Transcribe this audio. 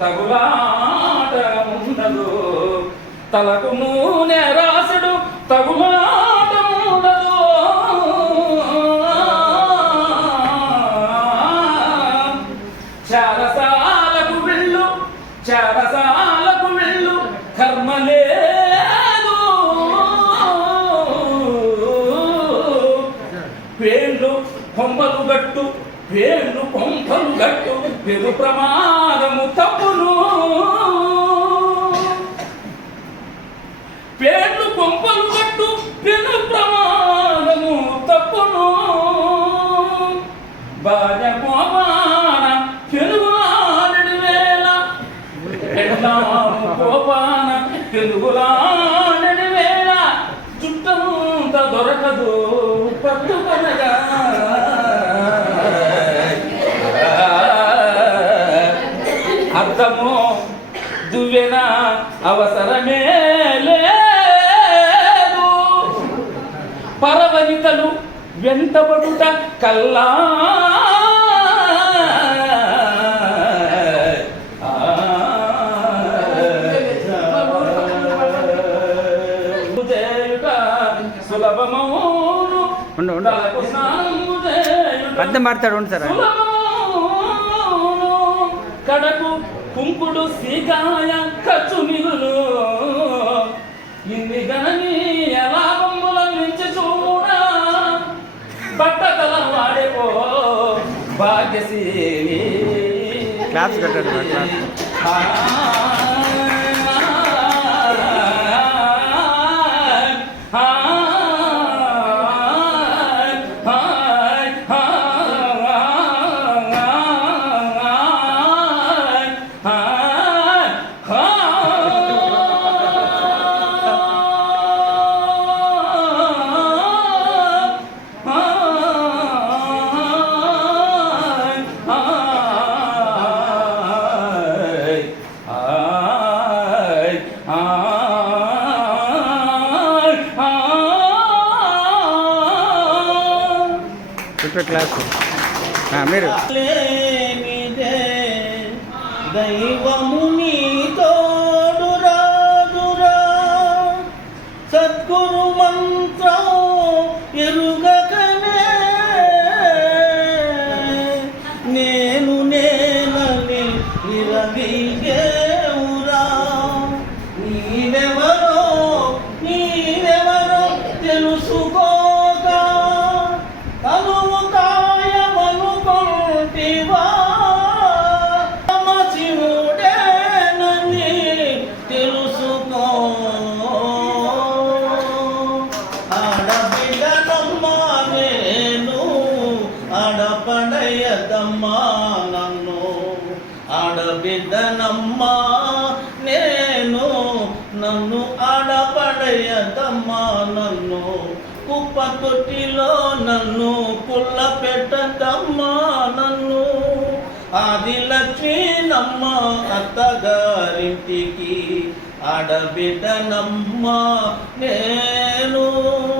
తగులాట ఉండదు తలకు నూనె రాసుడు తగులాట ఉండదు చారసాలకు వెళ్ళు చారసాలకు వెళ్ళు కర్మ లేదు. పేర్లు కొమ్మలు గట్టు పేర్లు కొంపలు గట్టు పెరు ప్రమాదము తప్పును పేర్లు కొంపలు కట్టు పెను ప్రమాదము తప్పును. భార్య కోపాన తెలుగులాడి వేళ కోపాన తెలుగులాడి వేళ చుట్టముంత దొరకదు. అర్థము దువ్వెన అవసరమే లేదు. పరవనితలు వెంటబడుట కల్లా. ఉండు, చేయుట పద్యం పాడతాడు ఉండు సార్. కడకు కుంకుడు సీకాయ ఖర్చు మిగులు ఇన్ని గణని ఎలా బొమ్మల నుంచి చూడ. బట్టతల వాడేపో భాగ్యశ్రీ క్లాప్స్ కట్టాడు మరి, క్లాస్ మీరు. దైవము తోడు రాదురా. సద్గురు మంత్రం ఎరుగకనే. నేను నేనని నిరవిగే ఆడపడయదమ్మా నన్ను. ఆడబిడ్డనమ్మా నేను నన్ను ఆడపడయదమ్మా నన్ను. కుప్ప తొట్టిలో నన్ను కుల్ల పెట్టదమ్మా నన్ను. ఆది లక్ష్మీనమ్మ అత్తగారింటికి ఆడబిడ్డనమ్మా నేను.